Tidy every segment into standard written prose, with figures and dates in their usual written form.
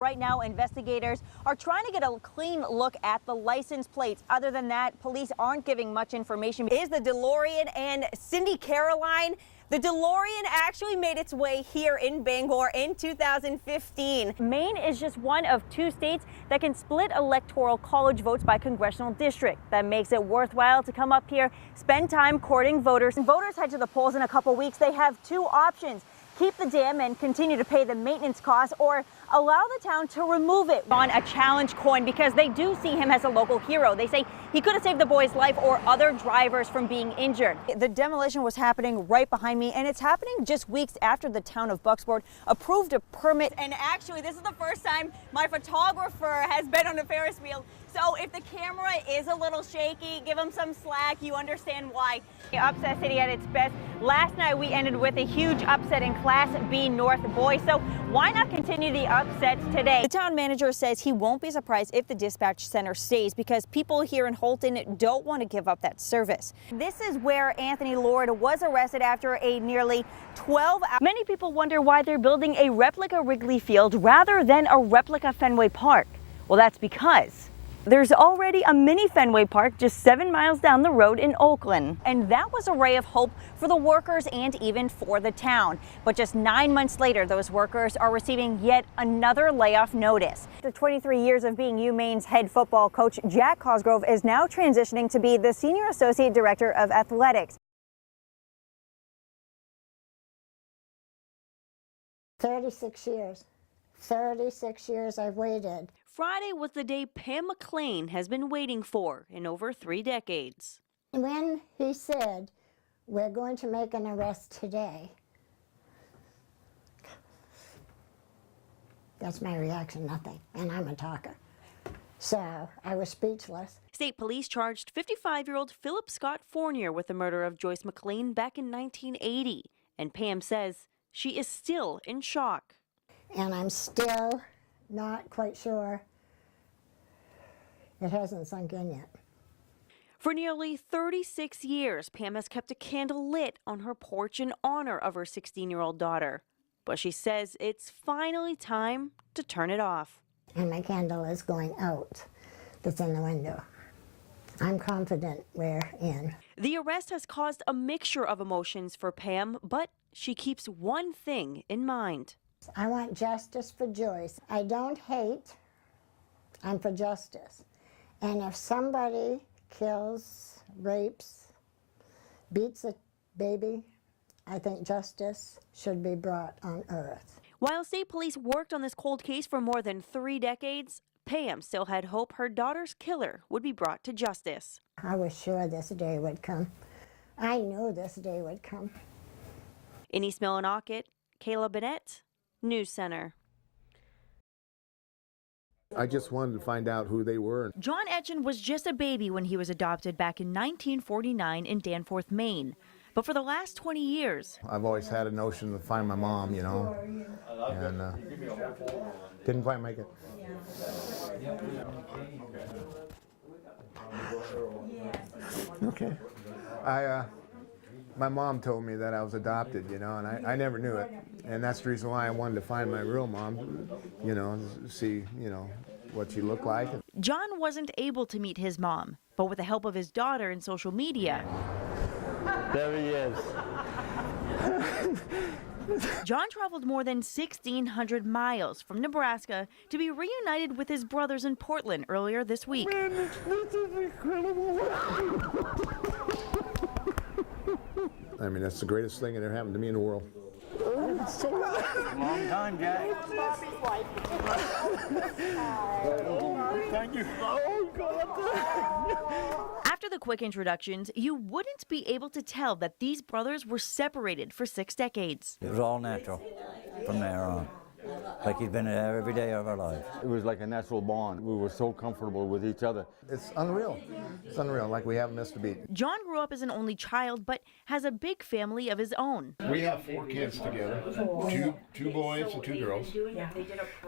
Right now, investigators are trying to get a clean look at the license plates. Other than that, police aren't giving much information. Is the DeLorean and Cindy Caroline? The DeLorean actually made its way here in Bangor in 2015. Maine is just one of 2 states that can split electoral college votes by congressional district. That makes it worthwhile to come up here, spend time courting voters. When voters head to the polls in a couple weeks, they have 2 options. Keep the dam and continue to pay the maintenance costs, or allow the town to remove it on a challenge coin, because they do see him as a local hero. They say he could have saved the boy's life or other drivers from being injured. The demolition was happening right behind me, and it's happening just weeks after the town of Bucksport approved a permit. And actually, this is the first time my photographer has been on a Ferris wheel. So if the camera is a little shaky, give him some slack. You understand why. Upset City at its best. Last night we ended with a huge upset in Class B North boys. So why not continue the upsets today? The town manager says he won't be surprised if the dispatch center stays, because people here in Holton don't want to give up that service. This is where Anthony Lord was arrested after a nearly 12 hours. Many people wonder why they're building a replica Wrigley Field rather than a replica Fenway Park. Well, that's because there's already a mini Fenway Park just 7 miles down the road in Oakland. And that was a ray of hope for the workers and even for the town. But just 9 months later, those workers are receiving yet another layoff notice. After 23 years of being UMaine's head football coach, Jack Cosgrove is now transitioning to be the Senior Associate Director of Athletics. 36 years. 36 years I've waited. Friday was the day Pam McLean has been waiting for in over 3 decades. When he said, "We're going to make an arrest today," that's my reaction, nothing. And I'm a talker. So I was speechless. State police charged 55-year-old Philip Scott Fournier with the murder of Joyce McLean back in 1980. And Pam says she is still in shock. And I'm still not quite sure. It hasn't sunk in yet. For nearly 36 years, Pam has kept a candle lit on her porch in honor of her 16-year-old daughter. But she says it's finally time to turn it off. And my candle is going out that's in the window. I'm confident we're in. The arrest has caused a mixture of emotions for Pam, but she keeps one thing in mind. I want justice for Joyce. I don't hate, I'm for justice. And if somebody kills, rapes, beats a baby, I think justice should be brought on earth. While state police worked on this cold case for more than 3 decades, Pam still had hope her daughter's killer would be brought to justice. I was sure this day would come. I knew this day would come. In East Millinocket, Kayla Bennett, News Center. I just wanted to find out who they were. John Etchen was just a baby when he was adopted back in 1949 in Danforth, Maine. But for the last 20 years, I've always had a notion to find my mom, you know, and didn't quite make it. Okay. My mom told me that I was adopted, you know, and I never knew it. And that's the reason why I wanted to find my real mom, you know, see, you know, what she looked like. John wasn't able to meet his mom, but with the help of his daughter and social media, there he is. John traveled more than 1,600 miles from Nebraska to be reunited with his brothers in Portland earlier this week. Man, this is incredible. I mean, that's the greatest thing that ever happened to me in the world. Long time, Jack. Thank you. Oh, God. After the quick introductions, you wouldn't be able to tell that these brothers were separated for 6 decades. It was all natural from there on. Like he'd been there every day of our life. It was like a natural bond. We were so comfortable with each other. It's unreal. It's unreal, like we haven't missed a beat. John grew up as an only child, but has a big family of his own. We have 4 kids together, two boys and 2 girls,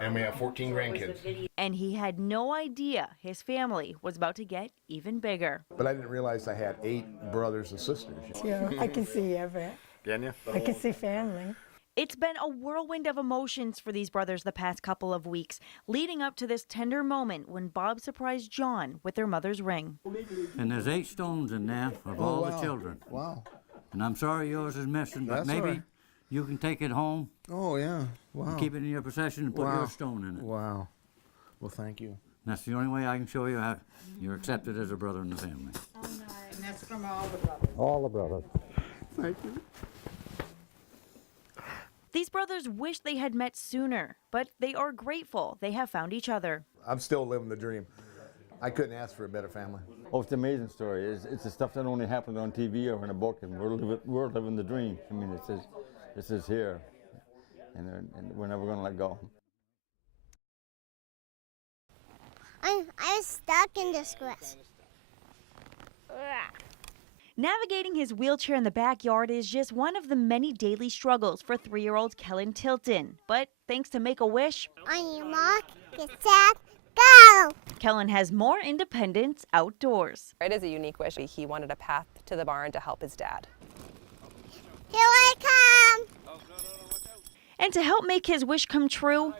and we have 14 grandkids. And he had no idea his family was about to get even bigger. But I didn't realize I had 8 brothers and sisters. Yeah, I can see everything. Can you? I can see family. It's been a whirlwind of emotions for these brothers the past couple of weeks, leading up to this tender moment when Bob surprised John with their mother's ring. And there's 8 stones in there of all the children. Wow. And I'm sorry yours is missing, but That's maybe all right. you can take it home, Oh, yeah. Wow. keep it in your possession, and put Wow. your stone in it. Wow. Well, thank you. That's the only way I can show you how you're accepted as a brother in the family. And that's from all the brothers. All the brothers. Thank you. These brothers wish they had met sooner, but they are grateful they have found each other. I'm still living the dream. I couldn't ask for a better family. Oh, it's an amazing story. It's the stuff that only happens on TV or in a book, and we're living the dream. I mean, this is here, and we're never going to let go. I was stuck in this grass. Navigating his wheelchair in the backyard is just one of the many daily struggles for 3-year-old Kellen Tilton. But thanks to Make-A-Wish, On your mark, get set, go! Kellen has more independence outdoors. It is a unique wish. He wanted a path to the barn to help his dad. Here I come! And to help make his wish come true,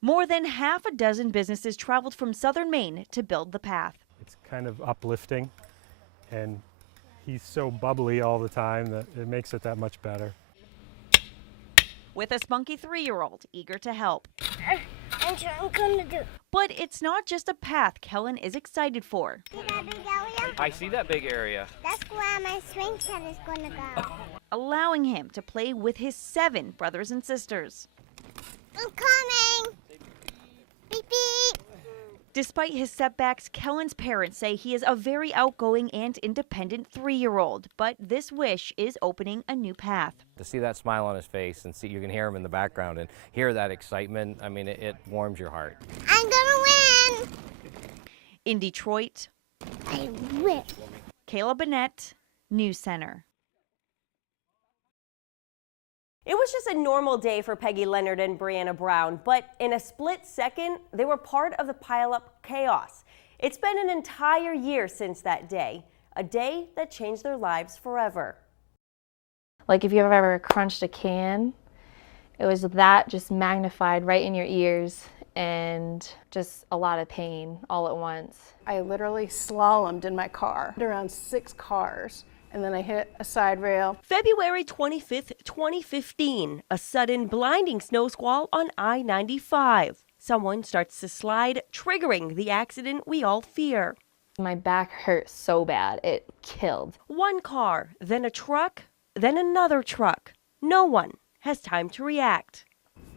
more than half a dozen businesses traveled from southern Maine to build the path. It's kind of uplifting, and he's so bubbly all the time that it makes it that much better. With a spunky 3-year-old eager to help. I'm gonna do. But it's not just a path Kellen is excited for. See that big area? I see that big area. That's where my swing set is gonna go. Allowing him to play with his 7 brothers and sisters. I'm coming! Beep beep! Despite his setbacks, Kellen's parents say he is a very outgoing and independent 3-year-old, but this wish is opening a new path. To see that smile on his face and see you can hear him in the background and hear that excitement, I mean, it warms your heart. I'm gonna win! In Detroit, I win! Kayla Bennett, News Center. It was just a normal day for Peggy Leonard and Brianna Brown, but in a split second, they were part of the pileup chaos. It's been an entire year since that day, a day that changed their lives forever. Like if you've ever crunched a can, it was that just magnified right in your ears and just a lot of pain all at once. I literally slalomed in my car, around 6 cars. And then I hit a side rail. February 25th, 2015, a sudden blinding snow squall on I-95. Someone starts to slide, triggering the accident we all fear. My back hurt so bad, it killed. One car, then a truck, then another truck. No one has time to react.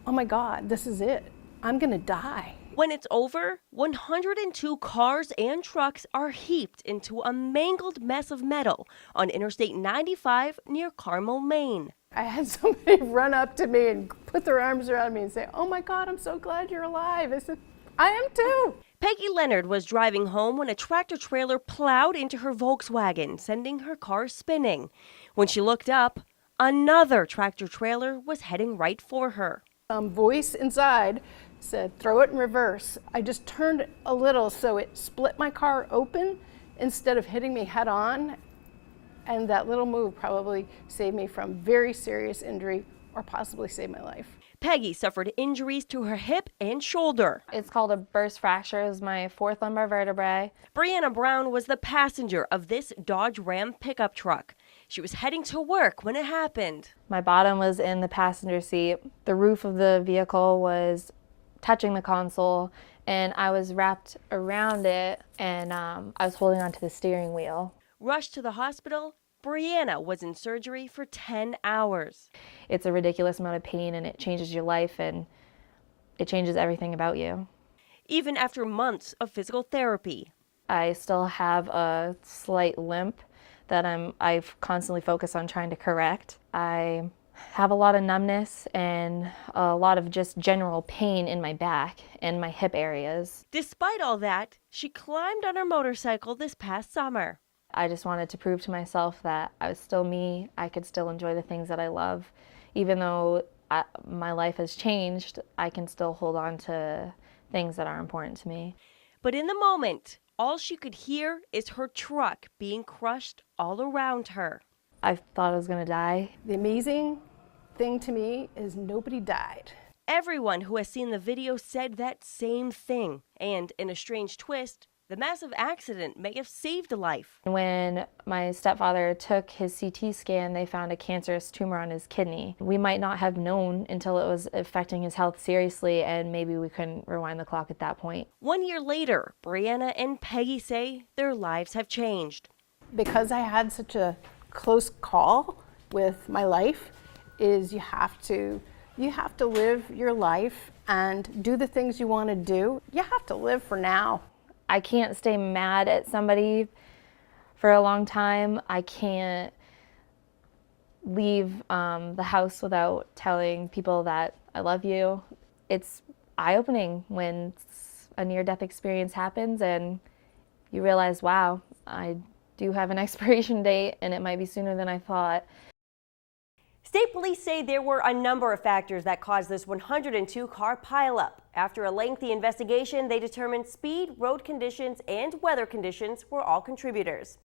Oh my God, this is it. I'm gonna die. When it's over, 102 cars and trucks are heaped into a mangled mess of metal on Interstate 95 near Carmel, Maine. I had somebody run up to me and put their arms around me and say, "Oh my God, I'm so glad you're alive." I said, "I am too." Peggy Leonard was driving home when a tractor trailer plowed into her Volkswagen, sending her car spinning. When she looked up, another tractor trailer was heading right for her. Voice inside said, "Throw it in reverse." I just turned a little so it split my car open instead of hitting me head on. And that little move probably saved me from very serious injury or possibly saved my life. Peggy suffered injuries to her hip and shoulder. It's called a burst fracture. It was my 4th lumbar vertebrae. Brianna Brown was the passenger of this Dodge Ram pickup truck. She was heading to work when it happened. My bottom was in the passenger seat. The roof of the vehicle was touching the console, and I was wrapped around it, and I was holding onto the steering wheel. Rushed to the hospital, Brianna was in surgery for 10 hours. It's a ridiculous amount of pain, and it changes your life, and it changes everything about you. Even after months of physical therapy. I still have a slight limp that I've constantly focused on trying to correct. I have a lot of numbness and a lot of just general pain in my back and my hip areas. Despite all that, she climbed on her motorcycle this past summer. I just wanted to prove to myself that I was still me. I could still enjoy the things that I love. Even though my life has changed, I can still hold on to things that are important to me. But in the moment, all she could hear is her truck being crushed all around her. I thought I was going to die. The amazing thing to me is nobody died. Everyone who has seen the video said that same thing. And in a strange twist, the massive accident may have saved a life. When my stepfather took his CT scan, they found a cancerous tumor on his kidney. We might not have known until it was affecting his health seriously, and maybe we couldn't rewind the clock at that point. 1 year later, Brianna and Peggy say their lives have changed. Because I had such a close call with my life, is you have to live your life and do the things you want to do. You have to live for now. I can't stay mad at somebody for a long time. I can't leave the house without telling people that I love you. It's eye-opening when a near-death experience happens and you realize, wow, I do have an expiration date and it might be sooner than I thought. State police say there were a number of factors that caused this 102-car pileup. After a lengthy investigation, they determined speed, road conditions, and weather conditions were all contributors.